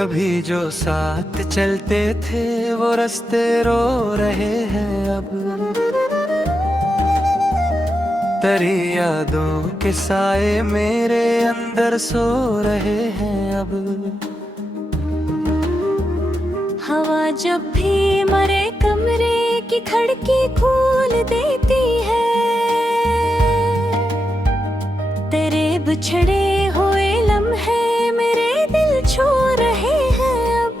कभी जो साथ चलते थे वो रास्ते रो रहे हैं अब। तेरी यादों के साए मेरे अंदर सो रहे हैं अब। हवा जब भी मरे कमरे की खिड़की खोल देती है। तेरे बिछड़े हुए लम्हे मेरे दिल छू रहे हैं अब।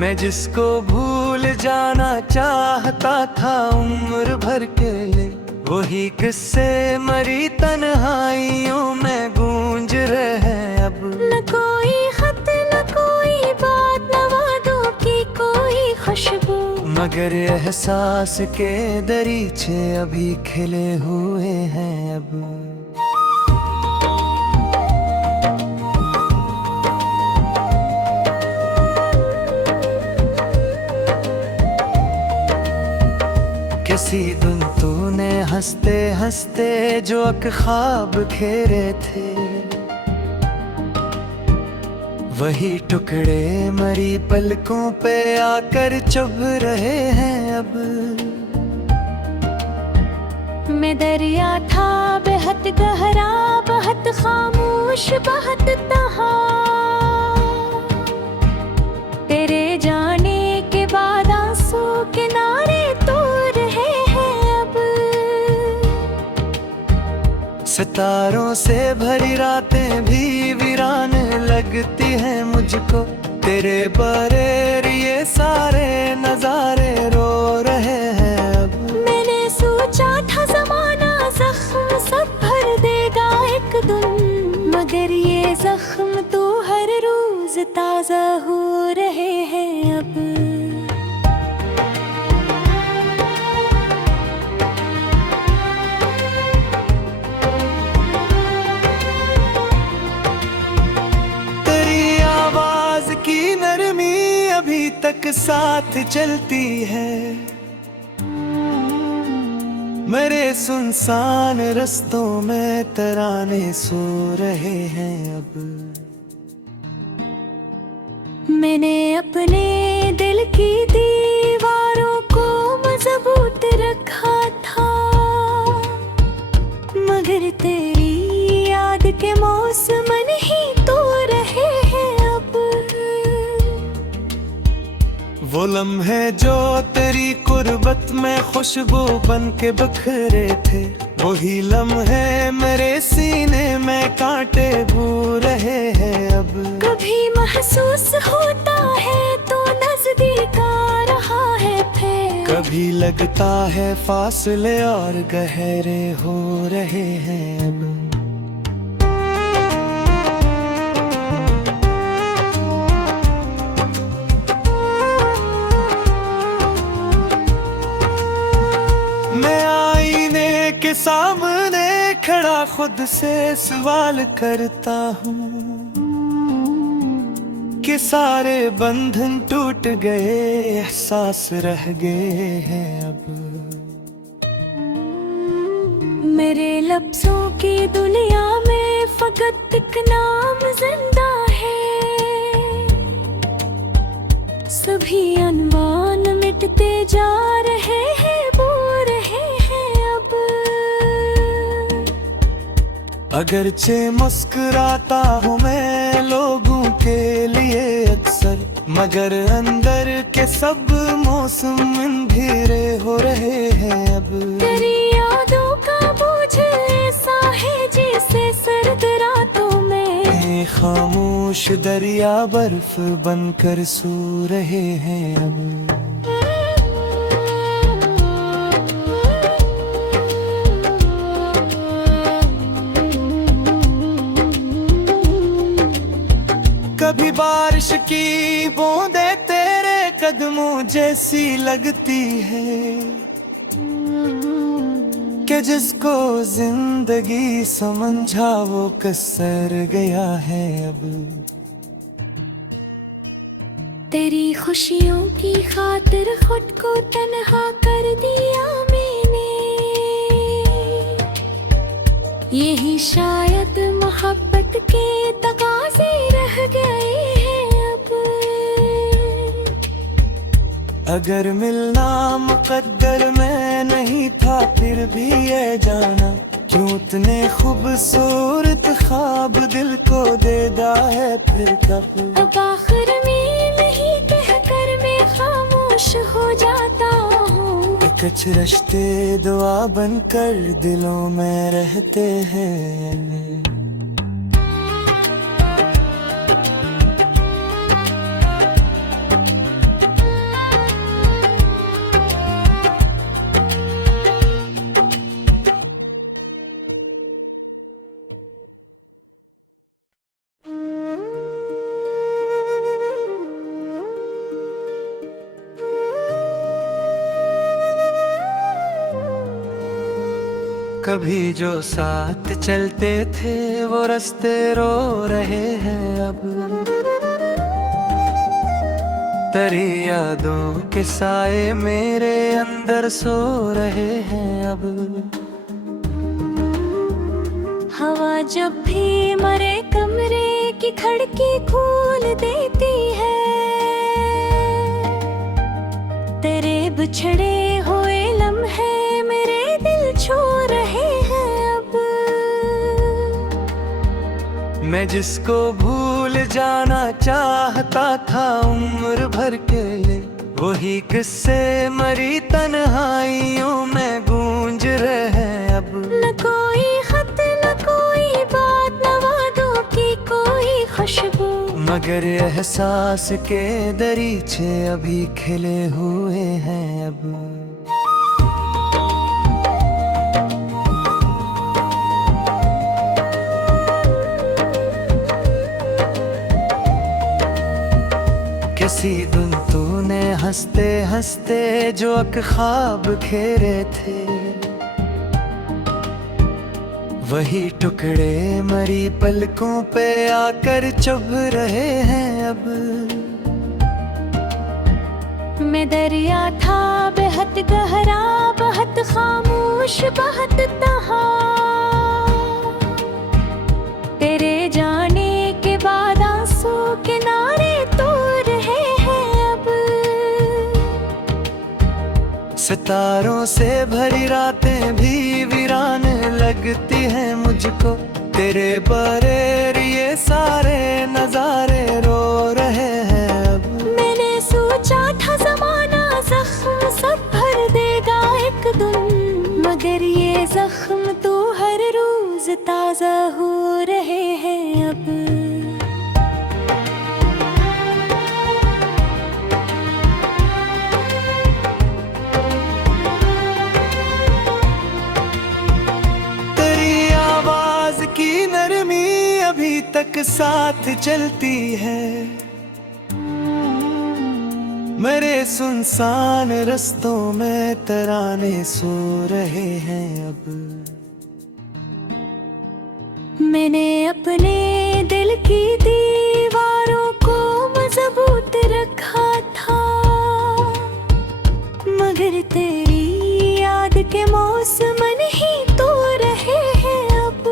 मैं जिसको भूल जाना चाहता था उम्र भर के लिए, वही किस्से मरी तन्हाइयों में गूंज रहे हैं अब। न कोई खत न कोई बात, न वादों की कोई खुशबू, मगर एहसास के दरीचे अभी खिले हुए हैं अब। किसी दिन तूने हंसते हंसते जो ख्वाब घेरे थे, वही टुकड़े मरी पलकों पे आकर चुभ रहे हैं अब। मैं दरिया था बेहद गहरा, बहुत खामोश बहुत तहा। तेरे जाने के बाद आंसू किनारे तो रहे हैं अब। सितारों से भरी रातें भी वीरान लगती हैं मुझको, तेरे बगैर ये सारे नजारे रो रहे हैं अब। मैंने सोचा था जमाना जख्म सब भर देगा एक दिन, मगर ये जख्म तो हर रोज ताजा हो रहे हैं अब। की नरमी अभी तक साथ चलती है, मेरे सुनसान रस्तों में तराने सो रहे हैं अब। मैंने अपने दिल की दीवारों को मजबूत रखा था, मगर तेरी याद के मौसम नहीं तो रहे हैं अब। वो लम्हे जो तेरी कुर्बत में खुशबू बन के बिखरे थे, वही लम्हे मेरे सीने में कांटे बू रहे हैं अब। कभी महसूस होता है तो नजदीक आ रहा है फिर, कभी लगता है फासले और गहरे हो रहे हैं अब। मैं आईने के सामने खड़ा खुद से सवाल करता हूँ कि सारे बंधन टूट गए, एहसास रह गए हैं अब। मेरे लफ्जों की दुनिया में फकत एक नाम जिंदा है, सभी अनवान मिटते जा रहे हैं अगरचे मुस्कुराता हूँ मैं लोगों के लिए अक्सर, मगर अंदर के सब मौसम अंधेरे हो रहे हैं अब। तेरी यादों का बोझ ऐसा है जैसे सर्द रातों में खामोश दरिया बर्फ बनकर सो रहे हैं अब। कभी बारिश की बूंदें तेरे कदमों जैसी लगती है, कि जिसको जिंदगी समझा वो कसर गया है अब। तेरी खुशियों की खातिर खुद को तन्हा कर दिया मैंने, यही शायद मोहब्बत के तकाज़े रह गए हैं अब। अगर मिलना मुकद्दर में नहीं था फिर भी ये जाना, क्यों इतने खूबसूरत ख्वाब दिल को देता है फिर तब। अब आखिर में नहीं कहकर मैं खामोश हो जाता हूँ। कुछ रिश्ते दुआ बनकर दिलों में रहते हैं। कभी जो साथ चलते थे वो रास्ते रो रहे हैं अब। तेरी यादों के साए मेरे अंदर सो रहे हैं अब। हवा जब भी मरे कमरे की खिड़की खोल देती है। तेरे बिछड़े हुए लम्हे मेरे दिल छू रहे हैं अब। मैं जिसको भूल जाना चाहता था उम्र भर के लिए, वही किस्से मरी तन्हाइयों में गूंज रहे हैं अब। न कोई खत न कोई बात न वादों की कोई खुशबू, मगर एहसास के दरीचे अभी खिले हुए हैं अब। किसी दिन तूने हंसते हंसते जो एक ख्वाब घेरे थे, वही टुकड़े मरी पलकों पे आकर चुभ रहे हैं अब। मैं दरिया था बेहद गहरा, बहुत खामोश बहुत तहा। तेरे जाने के बाद आंसू किनारे तो रहे हैं अब। सितारों से भरी रातें भी वीरान लगती हैं मुझको, तेरे बगैर ये सारे नजारे रो रहे हैं अब। मैंने सोचा था ज़माना ज़ख्म सब भर देगा एक दिन, मगर ये ज़ख्म तो हर रोज ताज़ा हो रहे हैं अब। तेरी आवाज की नरमी अभी तक साथ चलती है, मेरे सुनसान रस्तों में तराने सो रहे हैं अब। मैंने अपने दिल की दीवारों को मजबूत रखा था, मगर तेरी याद के मौसम नहीं तो रहे हैं अब।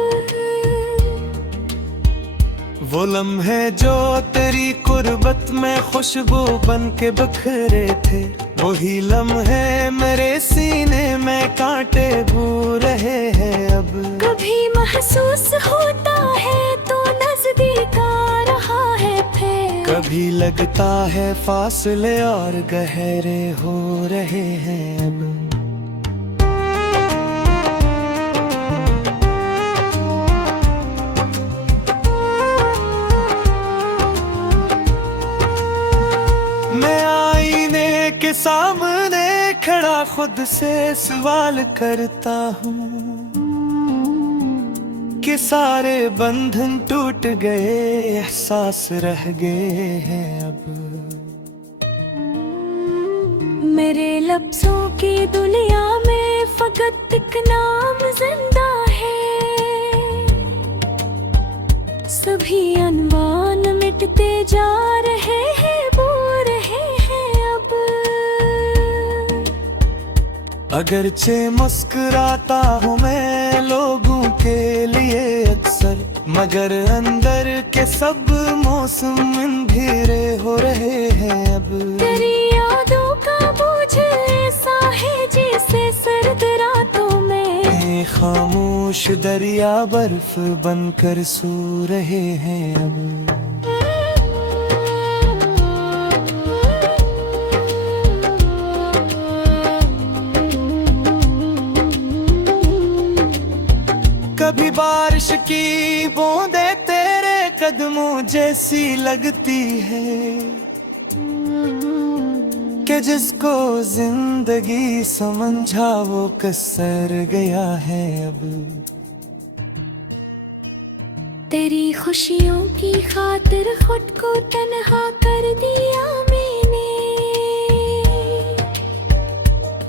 वो लम्हे जो तेरी कुर्बत में खुशबू बन के बिखरे थे, वही लम्हे मेरे सीने में कांटे बू रहे हैं अब। कभी महसूस होता है तो नजदीक आ रहा है फिर, कभी लगता है फासले और गहरे हो रहे हैं अब। मैं आईने के सामने खड़ा खुद से सवाल करता हूँ कि सारे बंधन टूट गए, एहसास रह गए हैं अब। मेरे लफ्जों की दुनिया में फकत एक नाम जिंदा है, सभी अनवान मिटते जा रहे हैं, बो रहे हैं अब। अगरचे मुस्कुराता हूँ मैं लोगों के लिए अक्सर, मगर अंदर के सब मौसम अंधेरे हो रहे हैं अब। तेरी यादों का बोझ ऐसा है जैसे सर्द रातों में खामोश दरिया बर्फ बनकर सो रहे हैं अब। कभी बारिश की बूंदें तेरे कदमों जैसी लगती है कि जिसको जिंदगी समझा वो कसर गया है अब। तेरी खुशियों की खातिर खुद को तन्हा कर दिया मैंने,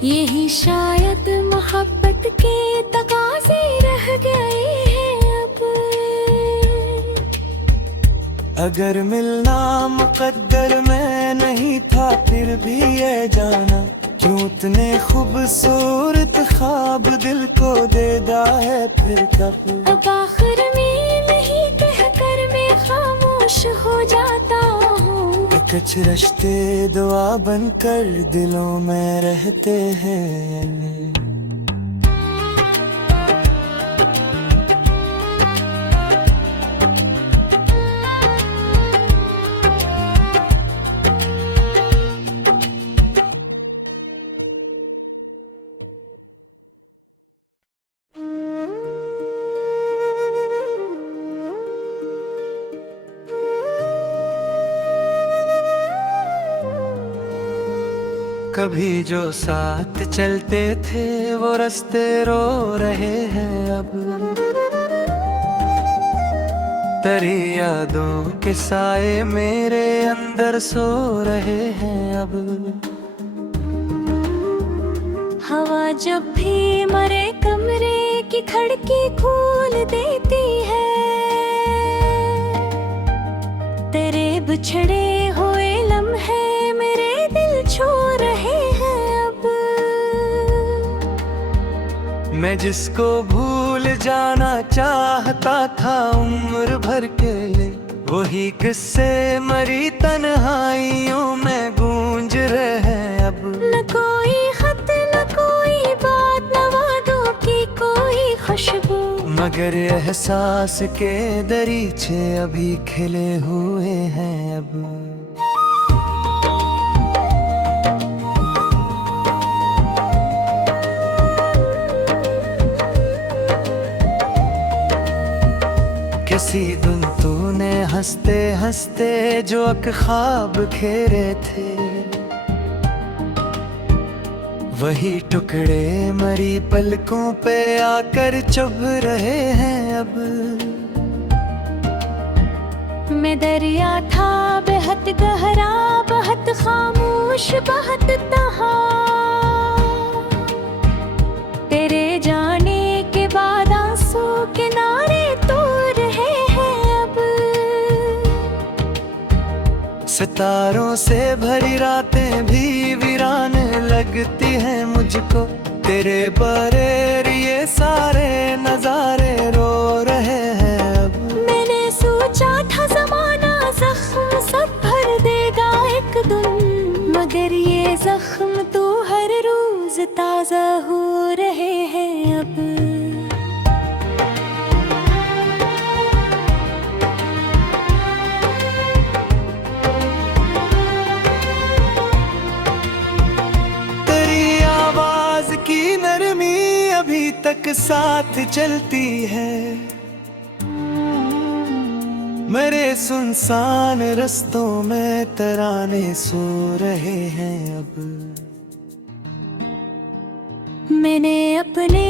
यही शायद मोहब्बत के तकाज़े रह गए हैं अब। अगर मिलना मुकद्दर में नहीं था फिर भी ये जाना, क्यों इतने खूबसूरत ख्वाब दिल को देता है फिर कब। अब आखिर में नहीं कहकर मैं खामोश हो जाता हूँ, कुछ रिश्ते दुआ बनकर दिलों में रहते हैं। कभी जो साथ चलते थे वो रास्ते रो रहे हैं अब। तेरी यादों के साए मेरे अंदर सो रहे हैं अब। हवा जब भी मरे कमरे की खिड़की खोल देती है, तेरे बिछड़े हुए लम्हे मेरे दिल छू रहे हैं अब। मैं जिसको भूल जाना चाहता था उम्र भर के लिए, वही किस्से मरी तन्हाइयों में गूंज रहे हैं अब। न कोई खत न कोई बात न वादों की कोई खुशबू, मगर एहसास के दरीचे अभी खिले हुए हैं अब। किसी दिन तूने हंसते हंसते जो ख्वाब खेरे थे, वही टुकड़े मरी पलकों पे आकर चुभ रहे हैं अब। मैं दरिया था बेहद गहरा बहुत खामोश बहुत तहा, तेरे जाने के बाद आंसू किनारे तो रहे हैं अब। सितारों से भरी रातें भी वीरान लगती हैं मुझको, तेरे बरेर ये सारे नजारे रो रहे हैं अब। मैंने सोचा था जमाना जख्म सब भर देगा एक दिन, मगर ये जख्म तो हर रोज ताजा हो रहे हैं अब। तक साथ चलती है मेरे सुनसान रस्तों में तराने सो रहे हैं अब। मैंने अपने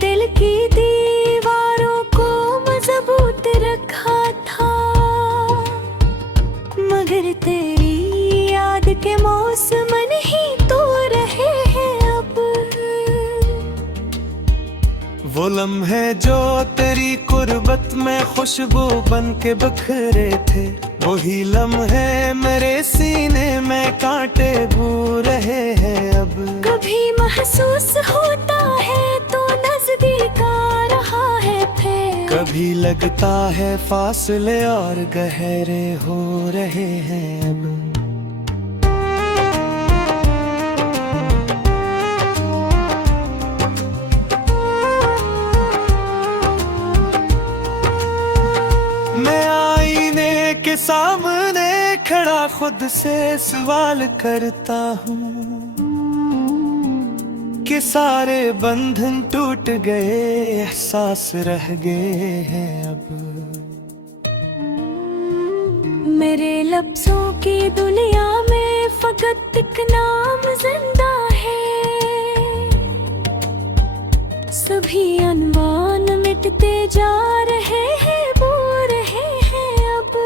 दिल की दीवारों को मजबूत रखा था, मगर तेरी याद के मौसम नहीं तो रहे हैं अब। वो लम्हे जो तेरी कुर्बत में खुशबू बन के बिखरे थे, वही लम्हे मेरे सीने में कांटे बू रहे हैं अब। कभी महसूस होता है तो नजदीक आ रहा है फिर। कभी लगता है फासले और गहरे हो रहे हैं अब। मैं आईने के सामने खड़ा खुद से सवाल करता हूँ कि सारे बंधन टूट गए, एहसास रह गए हैं अब। मेरे लफ्जों की दुनिया में फकत एक नाम जिंदा है। सभी अनवान मिटते जा रहे हैं, बो रहे हैं अब।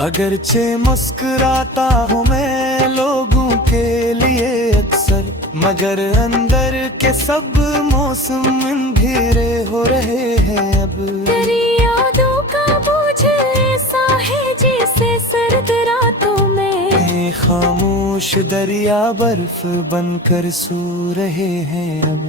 अगरचे मुस्कुराता हूँ मैं लोगों के लिए अक्सर, मगर अंदर के सब मौसम अंधेरे हो रहे हैं अब। तेरी यादों का बोझ ऐसा है जैसे सर्द रातों में खामोश दरिया बर्फ बनकर सो रहे हैं अब।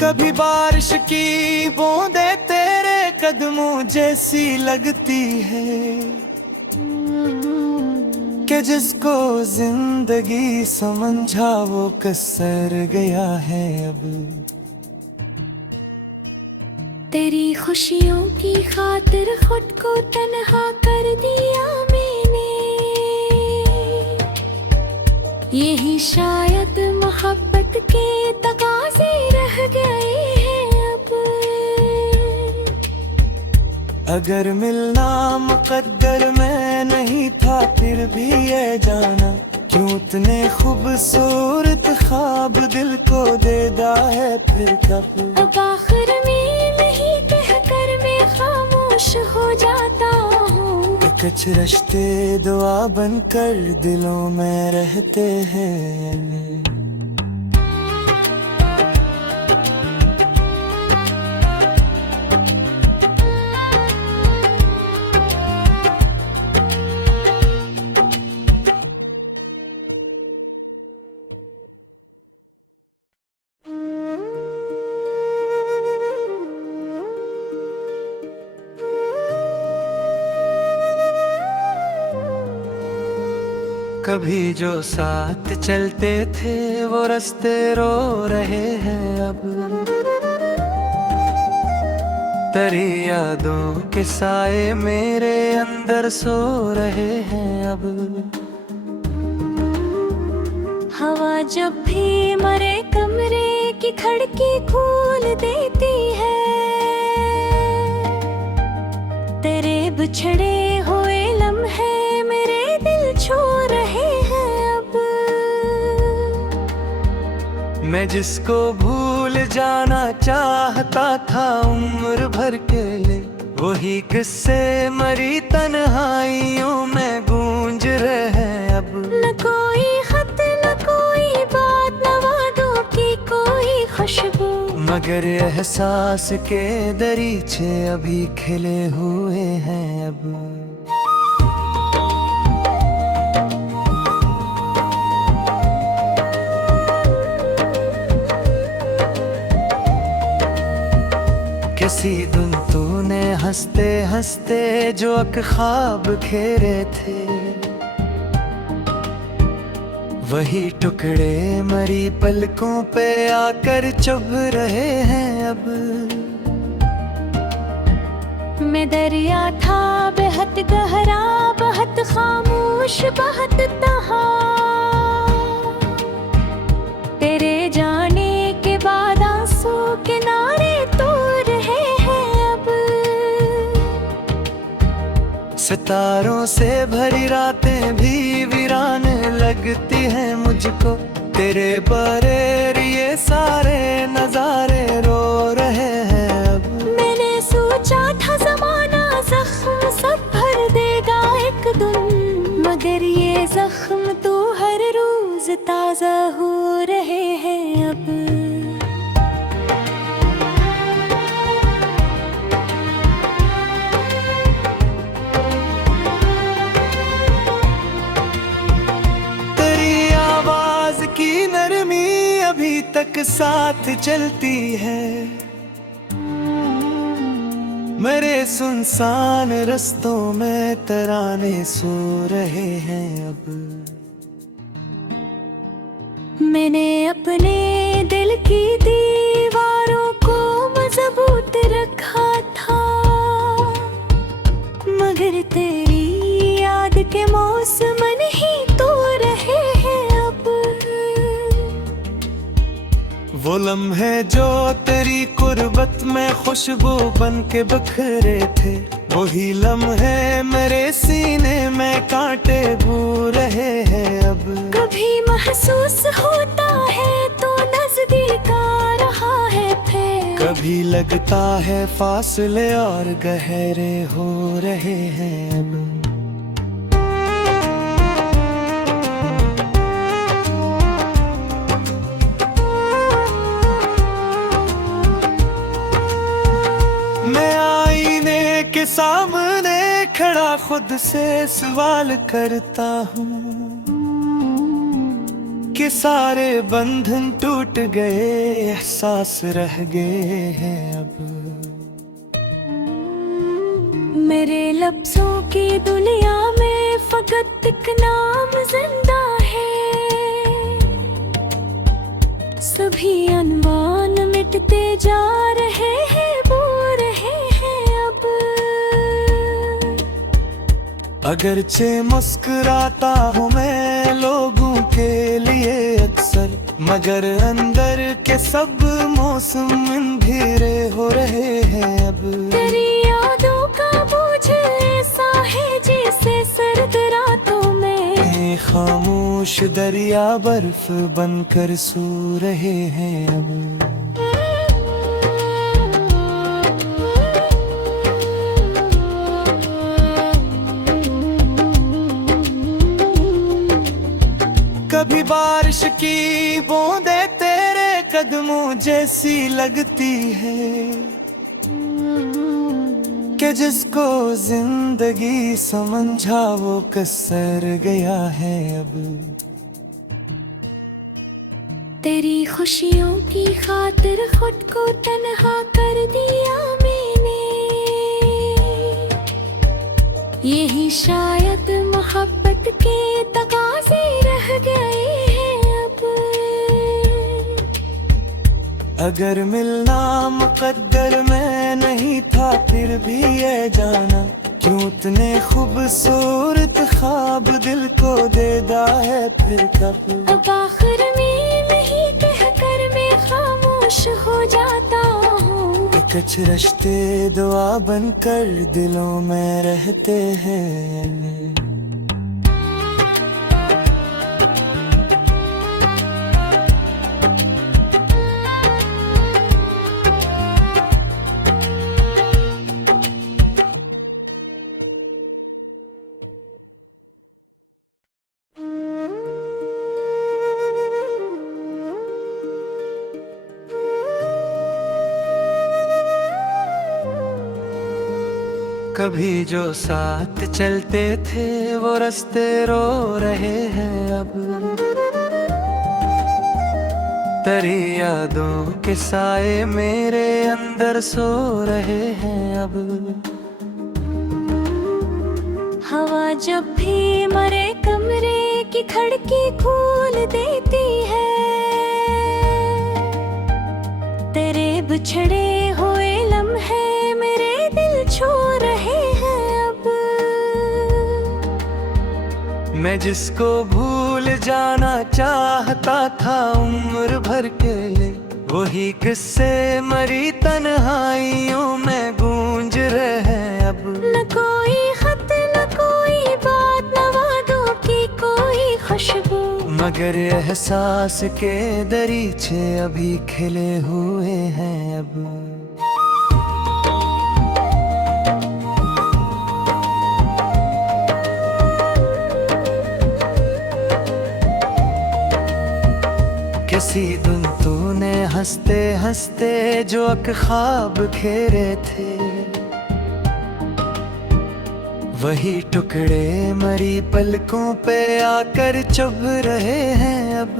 कभी बारिश की बूंदें तेरे कदमों जैसी लगती है कि जिसको जिंदगी समझा वो कसर गया है अब। तेरी खुशियों की खातिर खुद को तन्हा कर दिया मैंने। यही शायद मोहब्बत के तकाज़े रह गए हैं अब। अगर मिलना मुकद्दर में नहीं था फिर भी ये जाना क्यों इतने खूबसूरत ख्वाब दिल को देता है फिर कब। अब आखिर में नहीं कहकर मैं खामोश हो जाता हूँ। कुछ रिश्ते दुआ बनकर दिलों में रहते हैं। कभी जो साथ चलते थे वो रास्ते रो रहे हैं अब। तेरी यादों के साए मेरे अंदर सो रहे हैं अब। हवा जब भी मरे कमरे की खिड़की खोल देती है। तेरे बिछड़े हुए लम्हे मेरे दिल छू रहे हैं अब। मैं जिसको भूल जाना चाहता था उम्र भर के लिए, वही किस्से मरी तन्हाइयों में गूंज रहे हैं अब। न कोई खत न कोई बात न वादों की कोई खुशबू, मगर एहसास के दरीचे अभी खिले हुए हैं अब। किसी दिन तूने हंसते हंसते जो एक ख्वाब घेरे थे, वही टुकड़े मरी पलकों पे आकर चुभ रहे हैं अब। मैं दरिया था बेहद गहरा, बहुत खामोश बहुत तहा। तेरे जाने के बाद आंसू किनारे तो रहे हैं अब। सितारों से भरी रातें भी वीरान लगती हैं मुझको, तेरे बरेर ये सारे नजारे रो रहे हैं अब। मैंने सोचा था जमाना जख्म सब भर देगा एक दिन, मगर ये जख्म तो हर रोज ताजा हो रहे हैं अब। अभी तक साथ चलती है। मेरे सुनसान रस्तों में तराने सो रहे हैं अब। मैंने अपने दिल की दीवारों को मजबूत रखा था, मगर तेरी याद के मौसम नहीं तो रहे हैं अब। वो लम्हे जो तेरी कुर्बत में खुशबू बन के बखरे थे, वही लम्हे मेरे सीने में कांटे बू रहे हैं अब। कभी महसूस होता है तो नजदीक आ रहा है फिर, कभी लगता है फासले और गहरे हो रहे हैं अब। मैं आईने के सामने खड़ा खुद से सवाल करता हूँ कि सारे बंधन टूट गए, एहसास रह गए हैं अब। मेरे लफ्जों की दुनिया में फकत एक नाम जिंदा है, सभी अनवान मिटते जा रहे हैं, बो रहे हैं अब। अगरचे मुस्कुराता हूँ मैं लोगों के लिए अक्सर, मगर अंदर के सब मौसम अंधेरे हो रहे हैं अब। तेरी यादों का बोझ ऐसा है जैसे सर्द रातों में खामोश दरिया बर्फ बनकर सो रहे हैं अब। कभी बारिश की बूंदें तेरे कदमों जैसी लगती है कि जिसको जिंदगी समझा वो कसर गया है अब। तेरी खुशियों की खातिर खुद को तन्हा कर दिया मैंने, यही शायद मोहब्बत के तकाज़े रह गए हैं अब। अगर मिलना मुकद्दर में नहीं था फिर भी ये जाना, क्यों इतने खूबसूरत ख्वाब दिल को देता है फिर कब। अब आखिर में नहीं कहकर मैं खामोश हो जाता हूँ, कुछ रिश्ते दुआ बनकर दिलों में रहते हैं। कभी जो साथ चलते थे वो रास्ते रो रहे हैं अब। तेरी यादों के साए मेरे अंदर सो रहे हैं अब। हवा जब भी मरे कमरे की खिड़की खोल देती है, तेरे बिछड़े हुए लम्हे मेरे दिल छू रहे हैं अब। मैं जिसको भूल जाना चाहता था उम्र भर के लिए, वही किस्से मरी तन्हाइयों में गूंज रहे हैं अब। न कोई खत न कोई बात न वादों की कोई खुशबू, मगर एहसास के दरीचे अभी खिले हुए हैं अब। किसी दिन तूने हंसते हंसते जो एक ख्वाब घेरे थे, वही टुकड़े मरी पलकों पे आकर चुभ रहे हैं अब।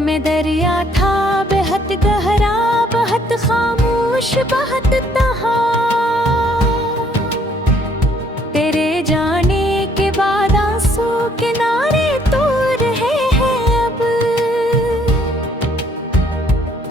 में दरिया था बेहद गहरा, बहुत खामोश, बहुत तहा। तेरे जाने के बाद आंसू किनारे तो रहे हैं अब।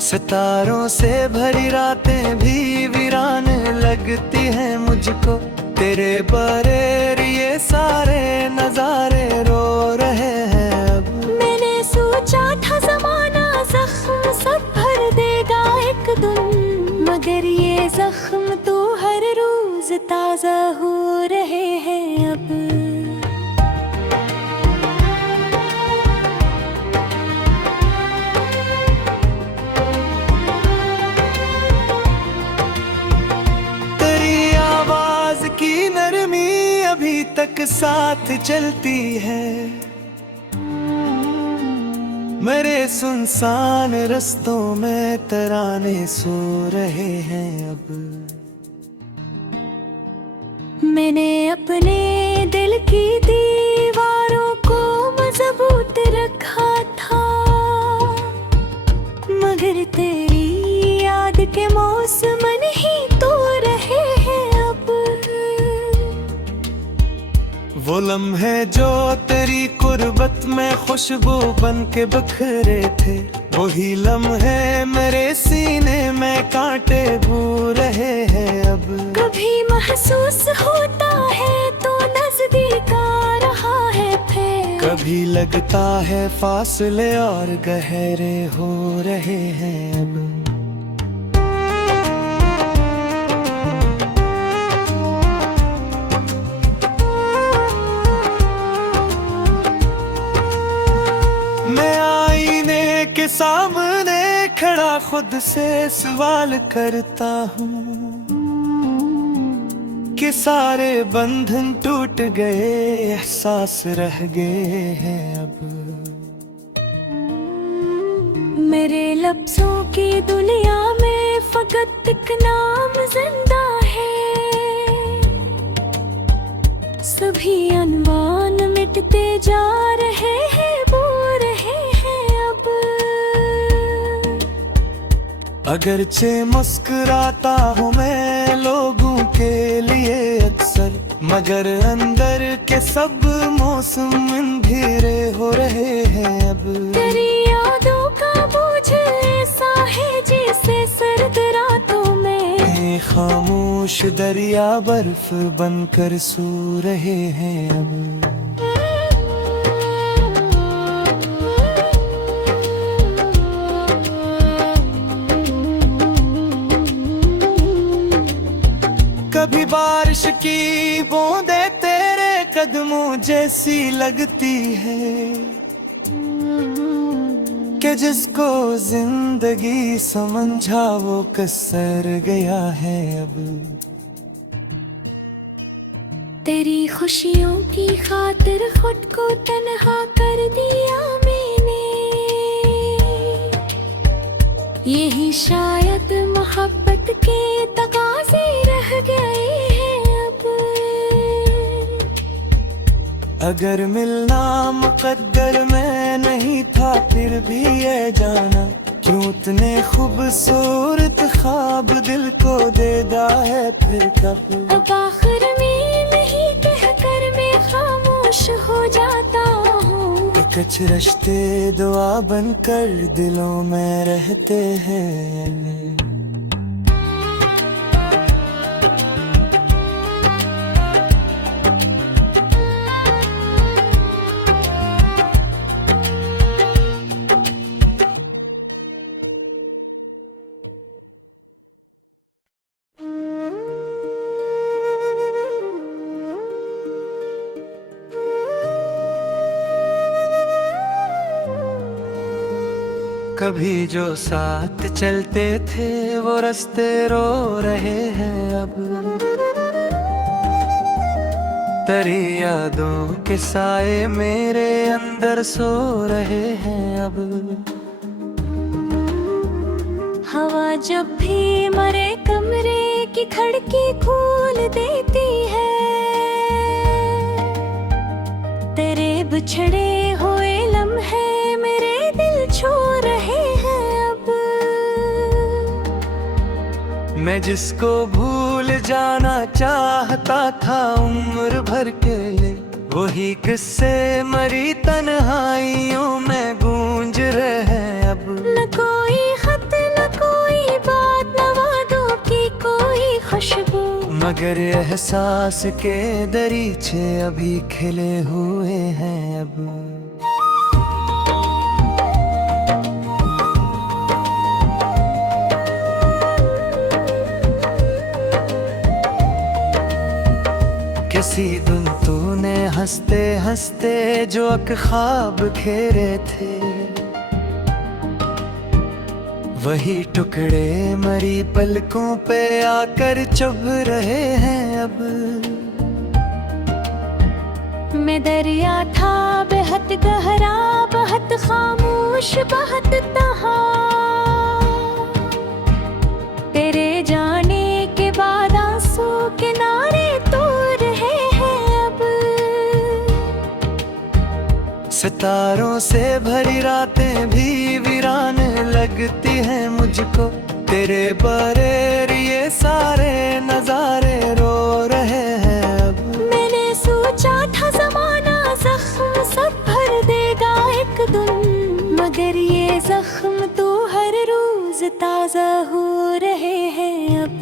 सितारों से भरी रातें भी वीरान लगती हैं मुझको, तेरे बरेर ये सारे नजारे रो रहे हैं अब। मैंने सोचा था ज़माना जख्म सब भर देगा एक दिन, मगर ये जख्म तो हर रोज ताजा हो रहे हैं अब। तेरी आवाज की नरमी अभी तक साथ चलती है, मेरे सुनसान रस्तों में तराने सो रहे हैं अब। मैंने अपने दिल की दीवारों को मजबूत रखा था, मगर तेरी याद के मौसम नहीं तो रहे हैं अब। वो लम्हे जो तेरी कुर्बत में खुशबू बन के बिखरे थे, वही लम्हे मेरे सीने में कांटे बू रहे हैं अब। कभी महसूस होता है तो नजदीक आ रहा है फिर, कभी लगता है फासले और गहरे हो रहे हैं अब। मैं आईने के सामने खड़ा खुद से सवाल करता हूँ कि सारे बंधन टूट गए, एहसास रह गए हैं अब। मेरे लफ्जों की दुनिया में फकत एक नाम जिंदा है, सभी अनवान मिटते जा रहे हैं, बो रहे हैं अब। अगरचे मुस्कुराता हूँ मैं लोगों के लिए अक्सर, मगर अंदर के सब मौसम अंधेरे हो रहे हैं अब। तेरी यादों का बोझ ऐसा है जैसे सर्द रातों में खामोश दरिया बर्फ बनकर सो रहे हैं अब। कभी बारिश की बूंदे तेरे कदमों जैसी लगती है, कि जिसको जिंदगी समझा वो कसर गया है अब। तेरी खुशियों की खातिर खुद को तन्हा कर दिया मैंने, यही शायद मोहब्बत के तकाज़े रह गए हैं अब। अगर मिलना मुकद्दर में नहीं था फिर भी ये जाना, क्यों इतने खूबसूरत ख्वाब दिल को देता है फिर कब। अब आखिर में नहीं कहकर मैं खामोश हो जाता हूँ, कुछ रिश्ते दुआ बनकर दिलों में रहते हैं। कभी जो साथ चलते थे वो रास्ते रो रहे हैं अब। तेरी यादों के साए मेरे अंदर सो रहे हैं अब। हवा जब भी मरे कमरे की खिड़की खोल देती है, तेरे बिछड़े हुए लम्हे मेरे दिल छू मैं जिसको भूल जाना चाहता था उम्र भर के लिए, वही किस्से मरी तन्हाइयों में गूंज रहे हैं अब। न कोई खत न कोई बात, न वादों की कोई खुशबू, मगर एहसास के दरीचे अभी खिले हुए हैं अब। किसी दिन तूने हंसते हंसते जो एक ख्वाब खेरे थे, वही टुकड़े मरी पलकों पे आकर चुभ रहे हैं अब। मैं दरिया था बेहद गहरा, बहुत खामोश, बहुत तहा, तेरे जाने के बाद आंसू किनारे तो रहे हैं अब। सितारों से भरी रातें भी वीरान लगती हैं मुझको, तेरे बरेर ये सारे नजारे रो रहे हैं अब। मैंने सोचा था जमाना जख्म सब भर देगा एक दिन, मगर ये जख्म तो हर रोज ताजा हो रहे हैं अब।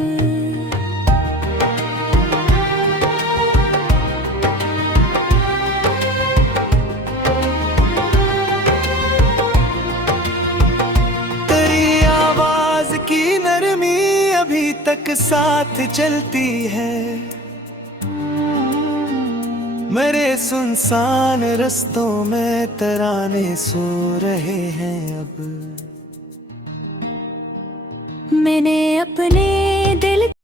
की नरमी अभी तक साथ चलती है, मेरे सुनसान रस्तों में तराने सो रहे हैं अब। मैंने